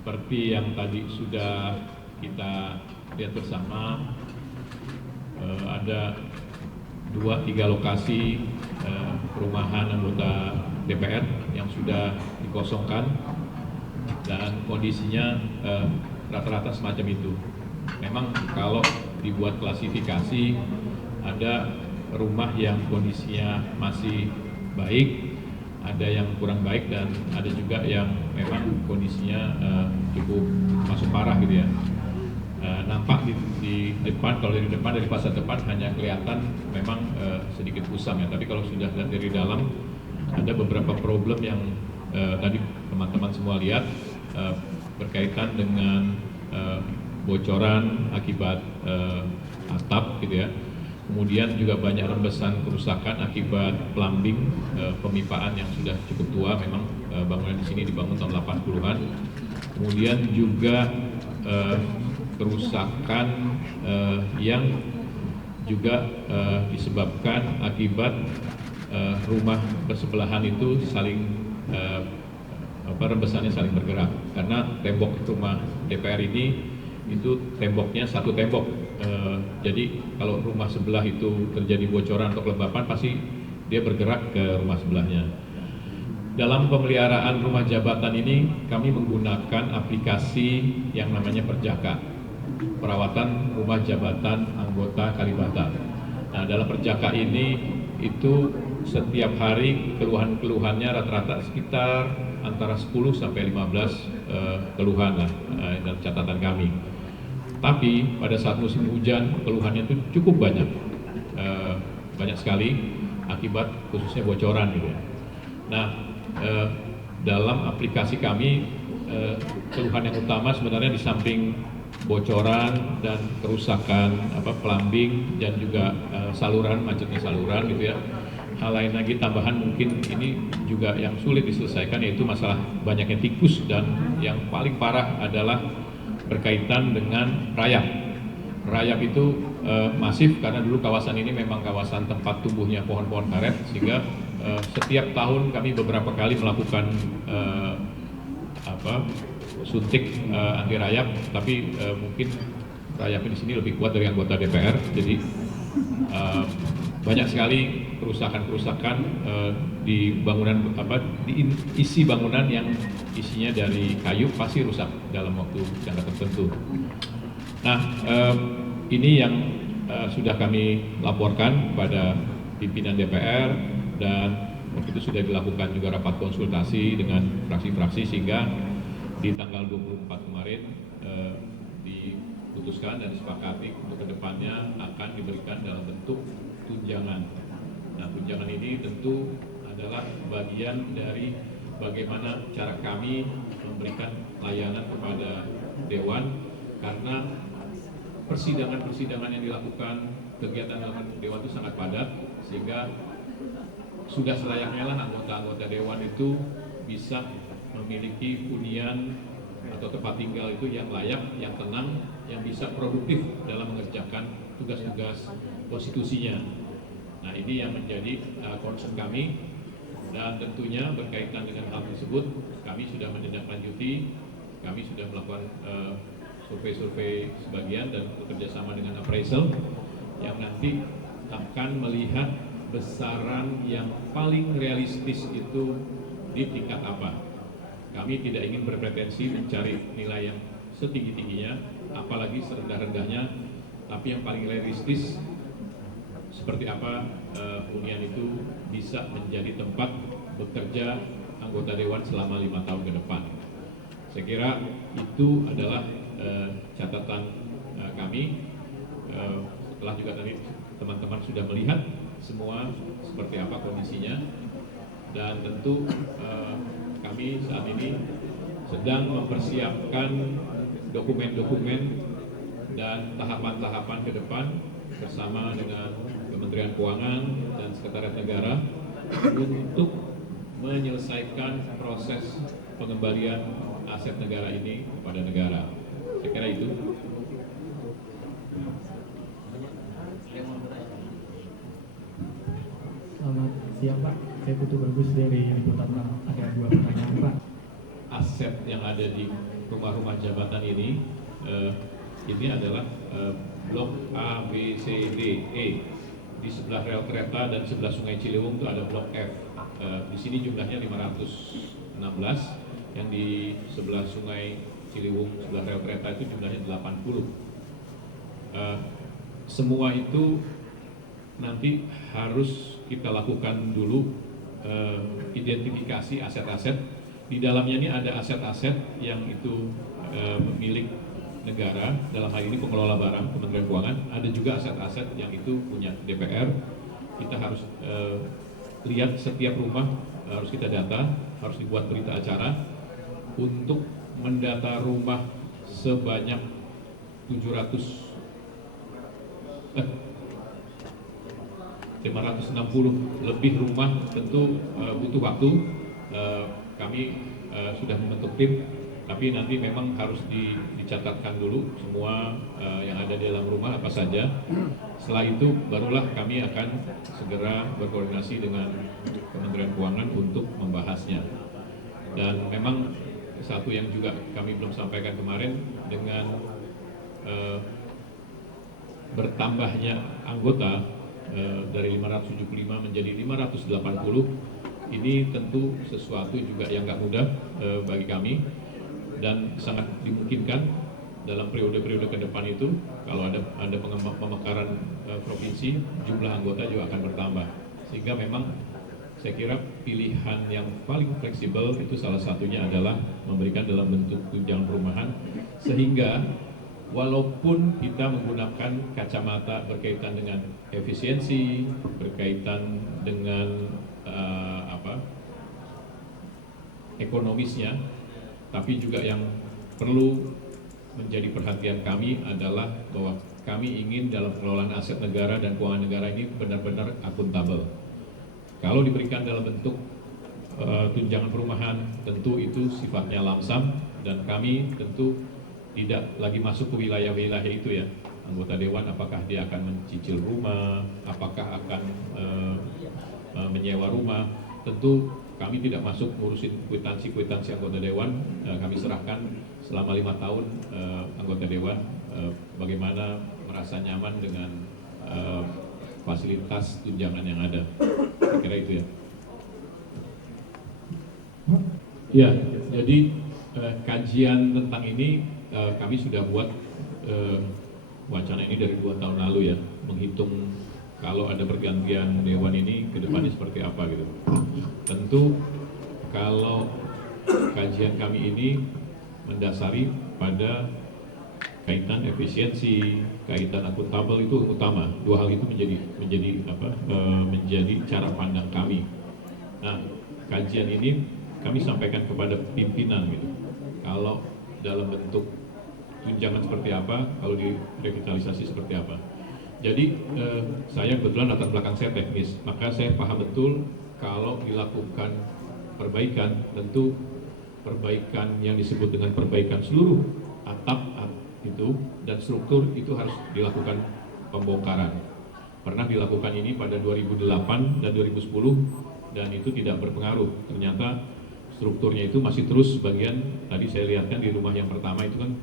Seperti yang tadi sudah kita lihat bersama, ada 2-3 lokasi perumahan anggota DPR yang sudah dikosongkan dan kondisinya rata-rata semacam itu. Memang kalau dibuat klasifikasi, ada rumah yang kondisinya masih baik, ada yang kurang baik, dan ada juga yang memang kondisinya cukup masuk parah gitu ya. Nampak di depan, kalau dari depan, dari fasad depan hanya kelihatan memang sedikit usang ya, tapi kalau sudah lihat dari dalam ada beberapa problem yang tadi teman-teman semua lihat berkaitan dengan bocoran akibat atap gitu ya. Kemudian juga banyak rembesan kerusakan akibat plumbing, pemipaan yang sudah cukup tua. Memang bangunan di sini dibangun tahun 80-an. Kemudian juga kerusakan yang juga disebabkan akibat rumah bersebelahan itu saling rembesannya saling bergerak. Karena tembok rumah DPR ini itu temboknya satu tembok. Jadi kalau rumah sebelah itu terjadi bocoran atau kelembapan, pasti dia bergerak ke rumah sebelahnya. Dalam pemeliharaan rumah jabatan ini, kami menggunakan aplikasi yang namanya Perjaka, perawatan rumah jabatan anggota Kalibata. Nah, dalam Perjaka ini itu setiap hari keluhan-keluhannya rata-rata sekitar antara 10 sampai 15 keluhan lah dalam catatan kami. Tapi pada saat musim hujan keluhannya itu cukup banyak, banyak sekali akibat khususnya bocoran gitu ya. Nah, dalam aplikasi kami keluhan yang utama sebenarnya di samping bocoran dan kerusakan plumbing dan juga saluran, macetnya saluran gitu ya. Hal lain lagi tambahan mungkin ini juga yang sulit diselesaikan, yaitu masalah banyaknya tikus, dan yang paling parah adalah berkaitan dengan rayap. Rayap itu masif karena dulu kawasan ini memang kawasan tempat tumbuhnya pohon-pohon karet, sehingga setiap tahun kami beberapa kali melakukan suntik anti rayap, tapi mungkin rayap di sini lebih kuat dari anggota DPR, jadi banyak sekali kerusakan-kerusakan di bangunan di isi bangunan yang isinya dari kayu pasti rusak dalam waktu jangka tertentu. Nah, ini yang sudah kami laporkan pada pimpinan DPR, dan waktu itu sudah dilakukan juga rapat konsultasi dengan fraksi-fraksi, sehingga di tanggal 24 kemarin diputuskan dan disepakati untuk kedepannya akan diberikan dalam bentuk tunjangan. Nah, tunjangan ini tentu adalah bagian dari bagaimana cara kami memberikan layanan kepada Dewan, karena persidangan-persidangan yang dilakukan, kegiatan Dewan itu sangat padat, sehingga sudah selayaknya lah anggota-anggota Dewan itu bisa memiliki hunian atau tempat tinggal itu yang layak, yang tenang, yang bisa produktif dalam mengerjakan tugas-tugas konstitusinya. Nah, ini yang menjadi concern kami, dan tentunya berkaitan dengan hal tersebut kami sudah menindaklanjuti, kami sudah melakukan survei-survei sebagian dan bekerjasama dengan appraisal yang nanti akan melihat besaran yang paling realistis itu di tingkat apa. Kami tidak ingin berpretensi mencari nilai yang setinggi-tingginya, apalagi serendah-rendahnya, tapi yang paling realistis seperti apa hunian itu bisa menjadi tempat bekerja anggota Dewan selama 5 tahun ke depan. Saya kira itu adalah catatan kami. Setelah juga tadi teman-teman sudah melihat semua seperti apa kondisinya, dan tentu kami saat ini sedang mempersiapkan dokumen-dokumen dan tahapan-tahapan ke depan bersama dengan Kementerian Keuangan dan Sekretariat Negara untuk menyelesaikan proses pengembalian aset negara ini kepada negara. Saya kira itu. Selamat siang Pak, saya Putu Bagus dari Liputan. Ada 2 pertanyaan Pak. aset yang ada di rumah-rumah jabatan ini adalah blok A, B, C, D, E. Di sebelah rel kereta dan sebelah Sungai Ciliwung itu ada blok F. Di sini jumlahnya 516, yang di sebelah Sungai Ciliwung, sebelah rel kereta itu jumlahnya 80. Semua itu nanti harus kita lakukan dulu identifikasi aset-aset. Di dalamnya ini ada aset-aset yang itu milik negara, dalam hal ini pengelola barang Kementerian Keuangan. Ada juga aset-aset yang itu punya DPR. Kita harus lihat setiap rumah, harus kita data, harus dibuat berita acara untuk mendata rumah sebanyak 560 lebih rumah. Tentu butuh waktu. Kami sudah membentuk tim, tapi nanti memang harus dicatatkan dulu semua yang ada di dalam rumah apa saja. Setelah itu barulah kami akan segera berkoordinasi dengan Kementerian Keuangan untuk membahasnya. Dan memang satu yang juga kami belum sampaikan kemarin, dengan bertambahnya anggota dari 575 menjadi 580, ini tentu sesuatu juga yang nggak mudah bagi kami, dan sangat dimungkinkan dalam periode-periode ke depan itu kalau ada pemekaran provinsi, jumlah anggota juga akan bertambah. Sehingga memang saya kira pilihan yang paling fleksibel itu salah satunya adalah memberikan dalam bentuk tunjangan perumahan, sehingga walaupun kita menggunakan kacamata berkaitan dengan efisiensi, berkaitan dengan ekonomisnya, tapi juga yang perlu menjadi perhatian kami adalah bahwa kami ingin dalam pengelolaan aset negara dan keuangan negara ini benar-benar akuntabel. Kalau diberikan dalam bentuk tunjangan perumahan, tentu itu sifatnya lamsam, dan kami tentu tidak lagi masuk ke wilayah-wilayah itu ya. Anggota dewan apakah dia akan mencicil rumah, apakah akan menyewa rumah, tentu kami tidak masuk ngurusin kwitansi anggota dewan. Kami serahkan selama 5 tahun anggota dewan bagaimana merasa nyaman dengan fasilitas tunjangan yang ada. Saya kira itu ya. Ya, jadi kajian tentang ini kami sudah buat wacana ini dari 2 tahun lalu ya, menghitung kalau ada pergantian dewan ini ke depannya seperti apa gitu. Tentu kalau kajian kami ini mendasari pada kaitan efisiensi, kaitan akuntabel itu utama. 2 hal itu menjadi cara pandang kami. Nah, kajian ini kami sampaikan kepada pimpinan gitu. Kalau dalam bentuk tunjangan seperti apa, kalau di revitalisasi seperti apa. Jadi saya kebetulan latar belakang saya teknis, maka saya paham betul kalau dilakukan perbaikan, tentu perbaikan yang disebut dengan perbaikan seluruh atap itu dan struktur itu harus dilakukan pembongkaran. Pernah dilakukan ini pada 2008 dan 2010 dan itu tidak berpengaruh. Ternyata strukturnya itu masih terus sebagian, tadi saya lihatkan di rumah yang pertama itu kan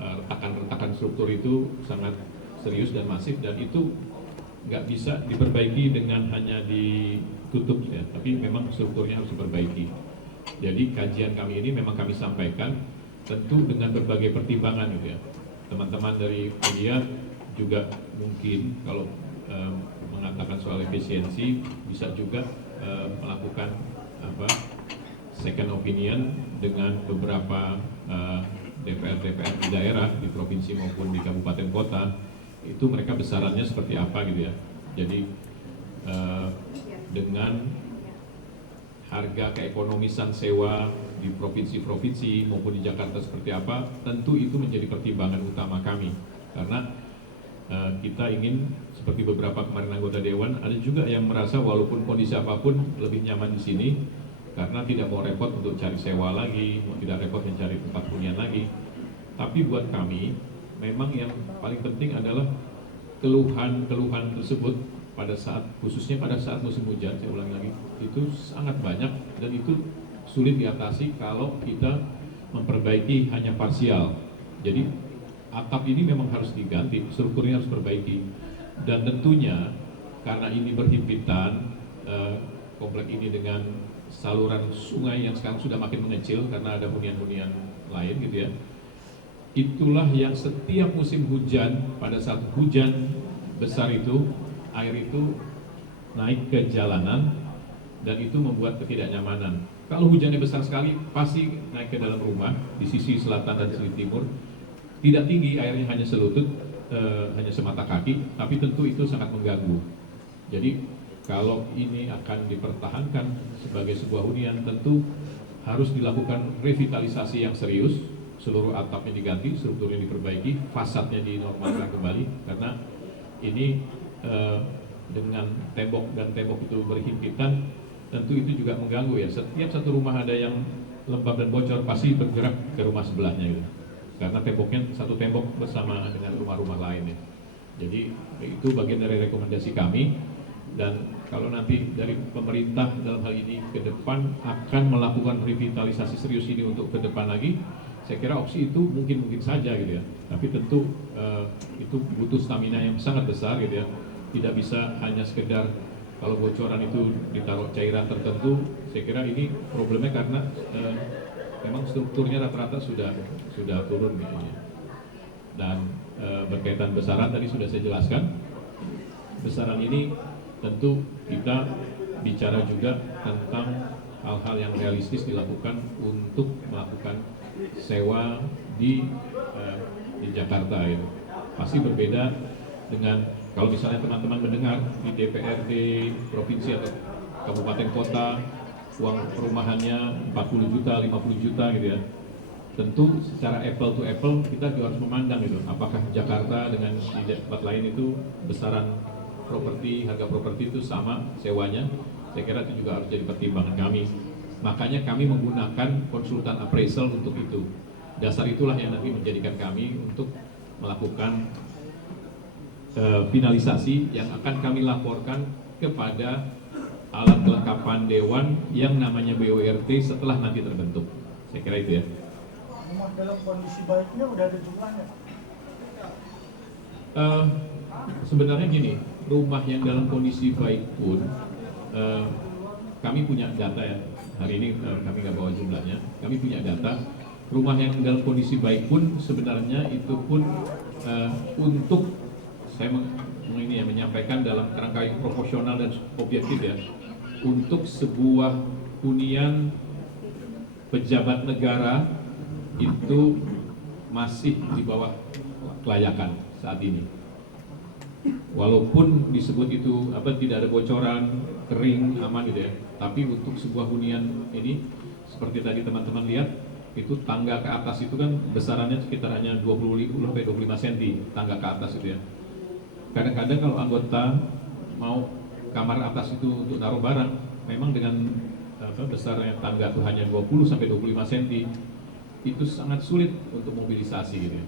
retakan-retakan struktur itu sangat serius dan masif, dan itu nggak bisa diperbaiki dengan hanya ditutup ya, tapi memang strukturnya harus diperbaiki. Jadi kajian kami ini memang kami sampaikan tentu dengan berbagai pertimbangan gitu ya. Teman-teman dari media juga mungkin kalau mengatakan soal efisiensi bisa juga melakukan second opinion dengan beberapa DPR di daerah, di provinsi maupun di kabupaten kota, itu mereka besarannya seperti apa gitu ya. Jadi dengan harga keekonomisan sewa di provinsi-provinsi maupun di Jakarta seperti apa, tentu itu menjadi pertimbangan utama kami. Karena kita ingin, seperti beberapa kemarin anggota dewan, ada juga yang merasa walaupun kondisi apapun lebih nyaman di sini, karena tidak mau repot untuk cari sewa lagi, tidak repot mencari tempat hunian lagi. Tapi buat kami, memang yang paling penting adalah keluhan-keluhan tersebut pada saat, khususnya pada saat musim hujan, saya ulang lagi, itu sangat banyak dan itu sulit diatasi kalau kita memperbaiki hanya parsial. Jadi atap ini memang harus diganti, strukturnya harus perbaiki. Dan tentunya karena ini berhimpitan, komplek ini dengan saluran sungai yang sekarang sudah makin mengecil karena ada hunian-hunian lain gitu ya. Itulah yang setiap musim hujan, pada saat hujan besar itu, air itu naik ke jalanan dan itu membuat ketidaknyamanan. Kalau hujannya besar sekali, pasti naik ke dalam rumah di sisi selatan dan sisi timur. Tidak tinggi, airnya hanya selutut, hanya semata kaki, tapi tentu itu sangat mengganggu. Jadi kalau ini akan dipertahankan sebagai sebuah hunian, tentu harus dilakukan revitalisasi yang serius. Seluruh atapnya diganti, strukturnya diperbaiki, fasadnya dinormalkan kembali, karena ini dengan tembok dan tembok itu berhimpitan, tentu itu juga mengganggu ya. Setiap satu rumah ada yang lembab dan bocor, pasti bergerak ke rumah sebelahnya gitu. Karena temboknya satu tembok bersama dengan rumah-rumah lain ya. Jadi itu bagian dari rekomendasi kami. Dan kalau nanti dari pemerintah dalam hal ini ke depan akan melakukan revitalisasi serius ini untuk ke depan lagi, saya kira opsi itu mungkin saja gitu ya. Tapi tentu itu butuh stamina yang sangat besar gitu ya. Tidak bisa hanya sekedar kalau bocoran itu ditaruh cairan tertentu. Saya kira ini problemnya karena memang strukturnya rata-rata sudah turun gitu ya. Dan berkaitan besaran tadi sudah saya jelaskan. Besaran ini tentu kita bicara juga tentang hal-hal yang realistis dilakukan untuk melakukan sewa di Jakarta itu. Pasti berbeda dengan kalau misalnya teman-teman mendengar di DPRD provinsi atau kabupaten kota uang perumahannya 40 juta, 50 juta gitu ya. Tentu secara apple to apple kita juga harus memandang itu apakah Jakarta dengan di tempat lain itu besaran properti, harga properti itu sama sewanya. Saya kira itu juga harus jadi pertimbangan kami. Makanya kami menggunakan konsultan appraisal untuk itu. Dasar itulah yang nanti menjadikan kami untuk melakukan finalisasi yang akan kami laporkan kepada alat kelengkapan dewan yang namanya BORT setelah nanti terbentuk. Saya kira itu ya. Rumah dalam kondisi baiknya udah ada jumlahnya? Sebenarnya gini, rumah yang dalam kondisi baik pun kami punya data ya. Hari ini kami nggak bawa jumlahnya. Kami punya data. Rumah yang dalam kondisi baik pun sebenarnya itu pun untuk saya menyampaikan dalam kerangka yang proporsional dan objektif ya. Untuk sebuah hunian pejabat negara itu masih di bawah kelayakan saat ini. Walaupun disebut itu tidak ada bocoran, kering, aman gitu ya. Tapi untuk sebuah hunian ini seperti tadi teman-teman lihat, itu tangga ke atas itu kan besarannya sekitar hanya 20-25 cm tangga ke atas itu ya. Kadang-kadang kalau anggota mau kamar atas itu untuk naruh barang, memang dengan besarnya tangga itu hanya 20-25 cm, itu sangat sulit untuk mobilisasi gitu ya.